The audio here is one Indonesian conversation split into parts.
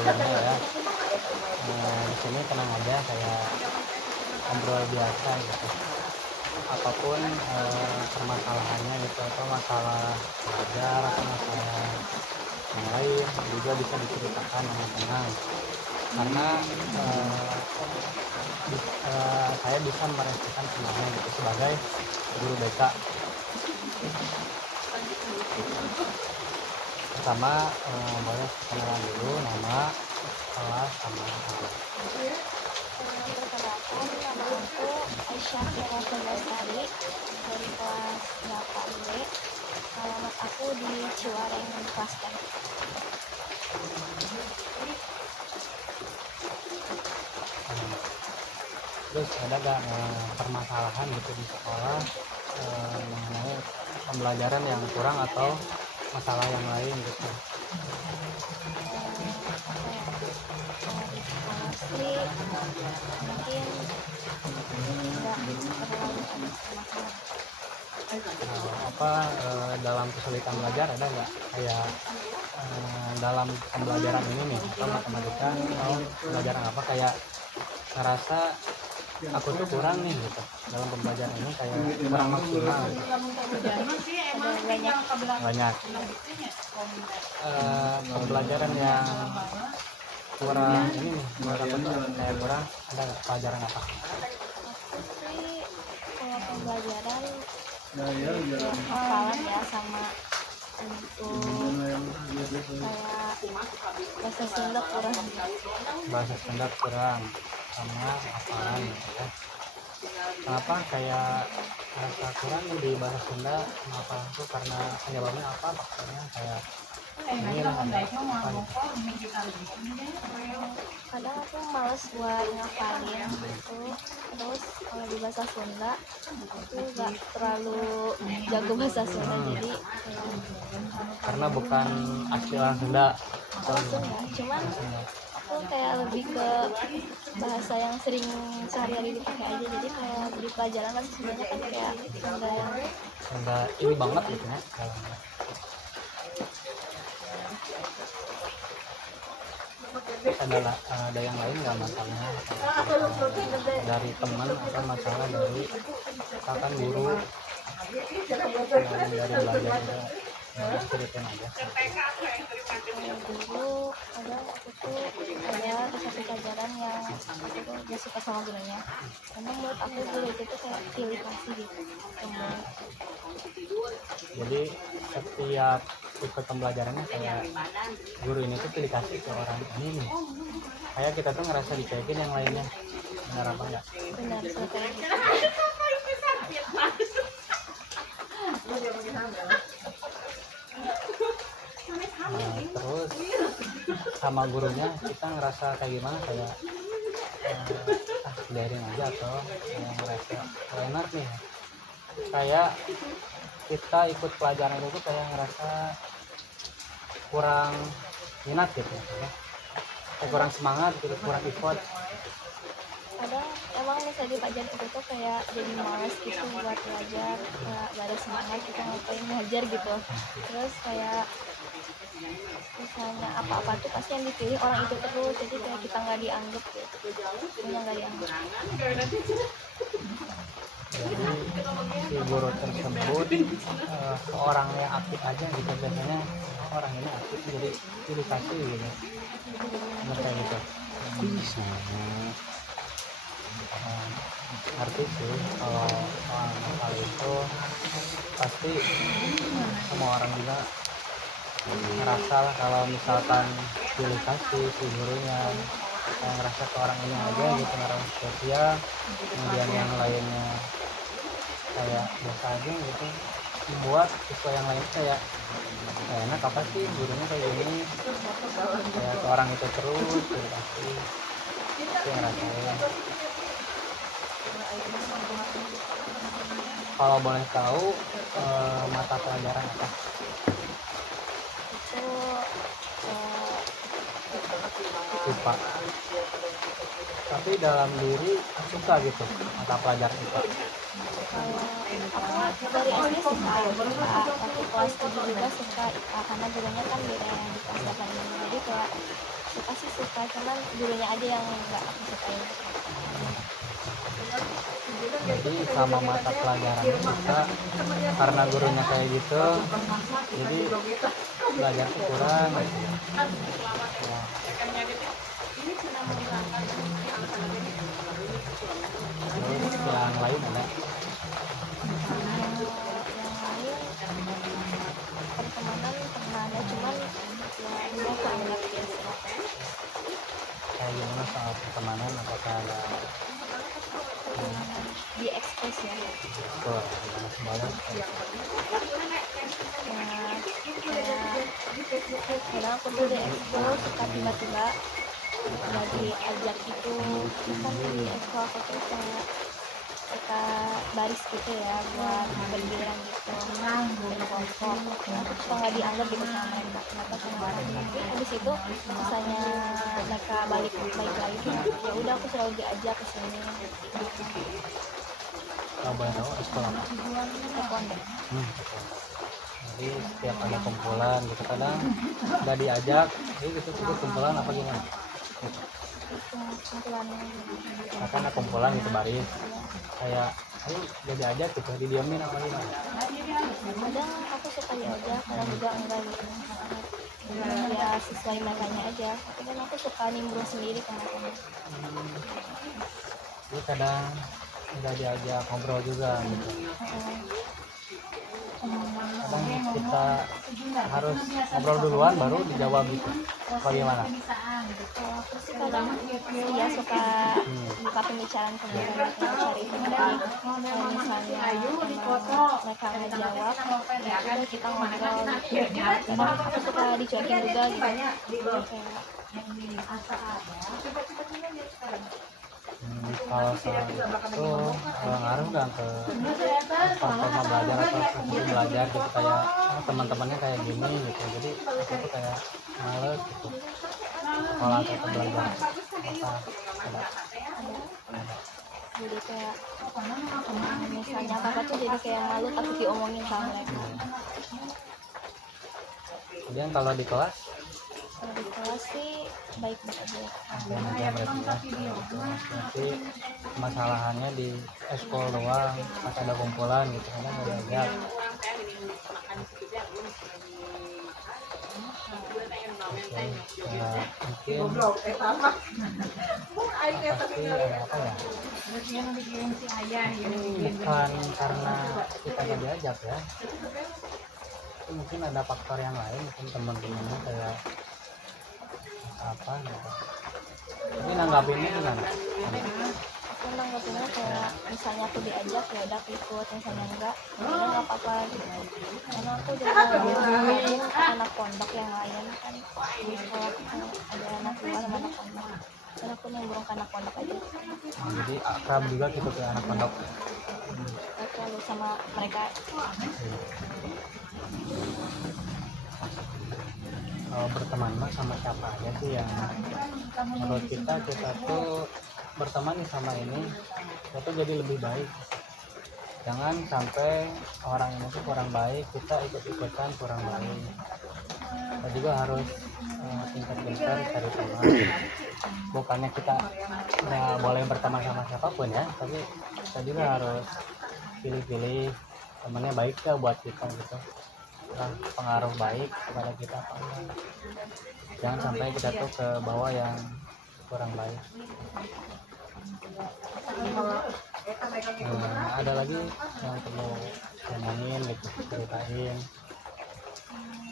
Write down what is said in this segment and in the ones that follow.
sebelumnya ya. Di sini tenang aja, kayak ngobrol biasa gitu. Apapun permasalahannya gitu, atau masalah belajar atau masalah yang lain juga bisa diceritakan dengan tenang. Karena saya bisa merasakan semuanya gitu sebagai guru BK. Pertama boleh kenalan dulu nama, kelas, sama alamat. Perkenalkan, nama aku Aisyah Firasa Lestari dari kelas 8B. Alamat aku di Ciwareng kelas 10. Terus ada gak permasalahan gitu di sekolah mengenai pembelajaran yang kurang atau masalah yang lain gitu? Di sekolah sih mungkin nggak terlalu ada masalah. Dalam kesulitan belajar ada nggak kayak dalam pembelajaran ini nih, atau matematika atau pelajaran apa, kayak ngerasa aku tuh kurang nih gitu dalam pembelajaran ini, kayak kurang maksimal gitu. Banyak pembelajaran yang kurang ini nih, menurut aku tuh kayak kurang, ada nggak pelajaran apa? Aku sih kalau pembelajaran hafalan ya, sama untuk kayak bahasa Sunda kurang. Bahasa Sunda kurang, sama hafalan gitu ya. Kenapa kayak rasa kurang di bahasa Sunda? Kenapa itu, karena penyebabnya apa, faktornya kayak ini lah, ada apa gitu? Kadang aku males buat ngafalin gitu. Terus kalau di bahasa Sunda aku gak terlalu jago bahasa Sunda, jadi Karena bukan asli orang Sunda atau langsung ya. Cuman aku kayak lebih ke bahasa yang sering sehari-hari dipakai aja, jadi kayak di pelajaran kan sebenarnya kan kayak Sunda yang Sunda ini banget gitu ya. Ada yang lain nggak masalahnya, dari teman atau masalah dari misalkan guru, selain dari belajar juga, ceritain aja. dulu kadang aku tuh ada satu pelajaran yang aku tuh gak suka sama gurunya, karena menurut aku guru itu tuh kayak pilih kasih gitu. Jadi setiap ikut pembelajarannya kayak guru ini tuh dikasih ke orang ini nih, kayak kita tuh ngerasa dicuekin yang lainnya. Benar apa enggak? Benar sih kayak gitu. Terus sama gurunya kita ngerasa kayak gimana, kayak biarin aja, atau ngerasa enak nih, kayak kita ikut pelajaran itu kayak ngerasa kurang minat gitu ya, kayak kurang semangat gitu, kurang effort. Kadang emang misalnya di pelajaran itu tuh kayak jadi males gitu buat belajar, kayak gak ada semangat kita ngapain ngajar gitu. Terus kayak misalnya apa-apa tuh pasti yang dipilih orang itu terus, jadi kayak kita nggak dianggap gitu, punya nggak dianggap. Jadi si guru tersebut seorang yang aktif aja gitu, biasanya orang ini aktif jadi dikasih gitu, bener kayak gitu. Bisa arti sih kalau soal hal itu, pasti semua orang juga ngerasa lah kalau misalkan pilih kasih si gurunya, kayak ngerasa ke orang ini aja gitu, ngerasa spesial, kemudian yang lainnya kayak biasa aja gitu, dibuat siswa yang lain kayak enak apa sih gurunya kayak gini, kayak ke orang itu terus pilih kasih, itu yang ngerasain. Kalau boleh tahu mata pelajaran apa? Itu IPA. Tapi dalam diri suka gitu mata pelajaran IPA. aku dari SD suka IPA, tapi kelas 7 juga suka IPA karena gurunya kan beda yang di kelas 8 ini, jadi kayak suka sih suka, cuman gurunya aja yang nggak aku sukain. Jadi sama mata pelajarannya bisa karena gurunya kayak gitu, jadi belajar tuh kurang gitu ya. Ya, terus yang lain ada Yang lain pertemanan pernah ada, cuman ya udah keanggap biasa. kayak gimana soal pertemanan, apakah ada Di ekspos ya. skor gimana semuanya? Ya kayak kadang aku tuh di ekspos suka tiba-tiba nggak diajak gitu. Kan di ekspos aku tuh kayak suka baris gitu ya buat bergiliran gitu berkelompok. Nah, aku suka nggak dianggap gitu sama mereka, kenapa kemarin, tapi habis itu misalnya mereka balik lagi ya udah aku selalu diajak ke sini. Kalau boleh tahu sekolah apa? Taekwondo. Betul. Jadi setiap ada kumpulan gitu kadang nggak diajak, jadi gitu ikut kumpulan apa gimana? Gitu. Kumpulannya Akan ada kumpulan gitu baris, kayak ayo udah diajak gitu, didiemin apa gimana? kadang aku suka diajak, kadang juga enggak gitu. Ya sesuai makanya aja, tapi kan aku suka nimbrung sendiri ke mereka. Jadi kadang nggak diajak ngobrol juga gitu. Kadang kita harus ngobrol duluan baru dijawab gitu. Bagaimana? Kalau aku sih kadang ya suka buka pembicaraan ke mereka, cari topik. Kalau misalnya emang mereka ngejawab, ya udah kita ngobrol gitu. Kadang aku suka dicuekin juga gitu. Kayak Kalau soal itu ngaruh nggak ke performa belajar atau strategi belajar gitu, kayak teman-temannya kayak gini gitu, jadi aku tuh kayak males gitu sekolah atau belajar apa ada jadi kayak misalnya kakak tuh jadi kayak malu takut diomongin sama mereka. kemudian kalau di kelas Kalau di kelas sih baik-baik aja. dan aja berarti ya gitu. Berarti masalahannya di eskol doang pas ada kumpulan gitu kadang nggak diajak. Oke, mungkin pasti apa ya, bukan karena kita nggak diajak ya, itu mungkin ada faktor yang lain, mungkin teman-temannya kayak apa gitu. Ini nanggapinnya gimana? Aku nanggepinnya kayak misalnya aku diajak ya udah aku ikut, misalnya enggak ya udah nggak apa-apa gitu. Karena aku juga ngomongin ke anak pondok yang lain kan, di sekolah aku ada anak luar sama anak pondok, dan aku nyambung ke anak pondok aja. Nah, jadi akrab juga gitu ke anak pondok. Aku selalu sama mereka. Kalau berteman mah sama siapa aja sih yang menurut kita tuh berteman nih sama ini itu jadi lebih baik. Jangan sampai orang ini tuh kurang baik kita ikut-ikutan kurang baik. Kita juga harus pintar-pintar cari teman. Bukannya kita nggak boleh berteman sama siapapun ya, tapi kita juga harus pilih-pilih temannya baik ya buat kita gitu. Nah, pengaruh baik kepada kita apa enggak. Jangan sampai kita tuh ke bawah yang kurang baik. Ada lagi yang perlu ngomongin gitu, ceritain.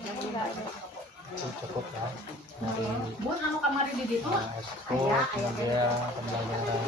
Enggak ada. Itu cukup ya dari esko, Iya, kemudian pembelajaran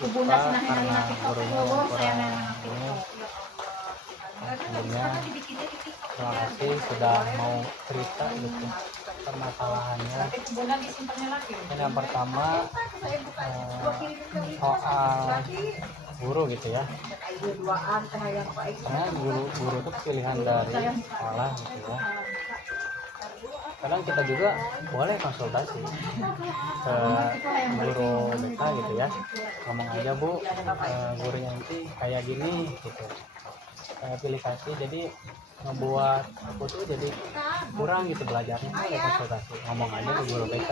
kebun IPA karena gurunya yang kurang ini. Sebelumnya terima kasih sudah mau cerita gitu permasalahannya. Dan yang pertama soal guru gitu ya, karena guru itu pilihan dari sekolah gitu ya. Kadang kita juga boleh konsultasi ke guru BK gitu ya, ngomong aja bu, gurunya nanti kayak gini gitu, pilih kasih, jadi ngebuat aku tuh jadi kurang gitu belajarnya, ada konsultasi, ngomong aja ke guru BK.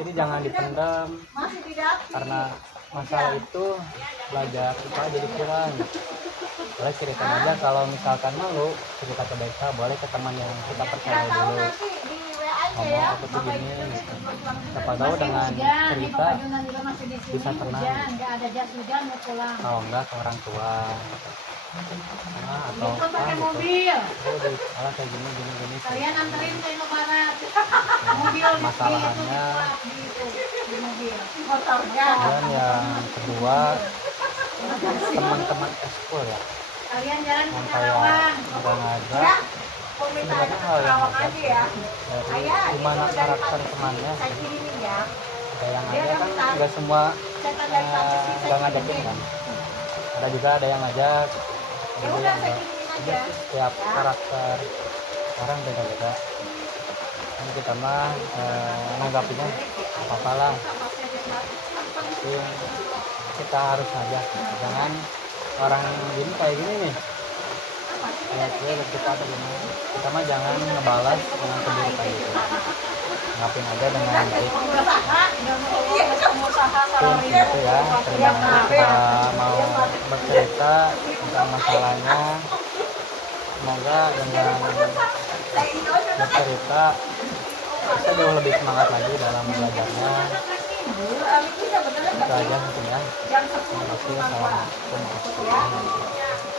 Jadi jangan dipendam, karena masalah itu belajar kita jadi kurang. Boleh cerita aja, kalau misalkan malu cerita ke BK, boleh ke teman yang kita percaya dulu, ngomong aku tuh gini gitu. Siapa tahu dengan cerita bisa tenang, kalau enggak ke orang tua, atau apa gitu. Oh di sekolah kayak gini gini gini Kalian anterin ke Indomaret. masalahannya. Di mobil. Dan yang kedua, teman-teman ekskul ya, Kalian jalan ke yang Karawang. kayak udah ngajak, sebenarnya hal yang wajar dari gimana karakter temannya. Ada yang ngajak kan nggak semua nggak ngajakin kan, ada juga ada yang ngajak, ada juga yang enggak. Jadi setiap karakter orang beda-beda, dan kita mah menanggapinya apa-apa lah. Tapi kita harus ngajak, jangan orang gini kayak gini nih lihat dia lihat kita atau gimana, kita mah jangan ngebalas dengan keburukan gitu, ngapain aja dengan baik. Mungkin gitu ya, terima kasih sudah mau bercerita tentang masalahnya. Semoga dengan bercerita bisa jauh lebih semangat lagi dalam belajarnya. Itu aja mungkin ya. Terima kasih. Assalamualaikum warahmatullahi wabarakatuh.